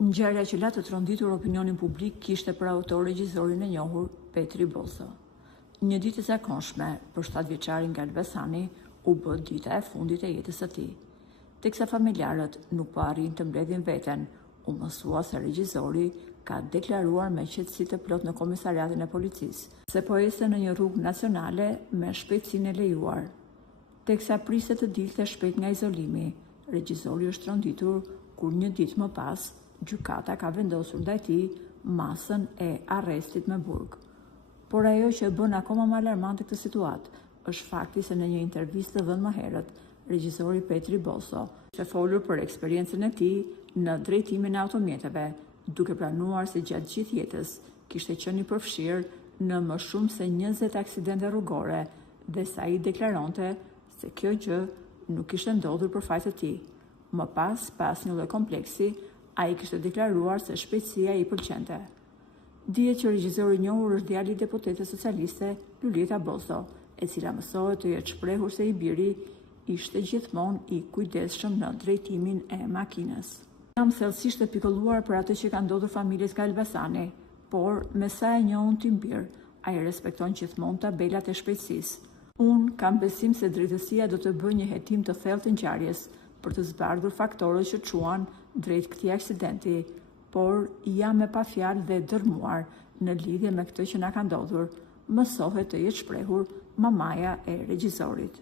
Ngjarja që la të tronditur opinionin publik kishte për autor regjizorin e njohur Petri Bozo. Një ditë e zakonshme për 7 vjeçarin nga Elbasani u bë dita e fundit e jetës së tij. Teksa familjarët nuk po arrin të mbledhin veten, u mësua se regjizori ka deklaruar me qetësi të plot në komisariatin e policisë se po ecte në një rrugë nacionale me shpejtësinë e lejuar. Teksa priste të dilte shpejt nga izolimi, regjizori është tronditur kur një ditë më pas gjykata ka vendosur ndaj tij masën e arrestit me burg. Por ajo që bën akoma më alarmante këtë situatë është fakti se në një intervistë dhënë më herët, regjizori Petri Bozo ishte folur për eksperiencën e tij në drejtimin e automjeteve, duke planuar se gjatë gjithë jetës kishte qenë i përfshirë në më shumë se 20 aksidente rrugore dhe sa i deklaronte se kjo gjë nuk kishte ndodhur për fajt të tij. Më pas një lloj kompleksi, ai kishte deklaruar se shpejtësia i pëlqente. Dihet që regjizori i njohur është djali i deputetes socialiste Lulieta Bozo, e cila mësohet të jetë shprehur se i biri ishte gjithmonë i kujdesshëm në drejtimin e makinës. Jam thellësisht e pikëlluar për atë që ka ndodhur familjes nga Elbasani, por me sa e njohun tim bir, ai respekton gjithmonë tabelat e shpejtësisë. Unë kam besim se drejtësia do të bëjë një hetim të thellë të ngjarjes për të zbardhur faktorët që çuan drejt këtij aksidenti, por jam me pafjalë dhe dërmuar në lidhje me këtë që na ka ndodhur, mësohet të jetë shprehur mamaja e regjizorit.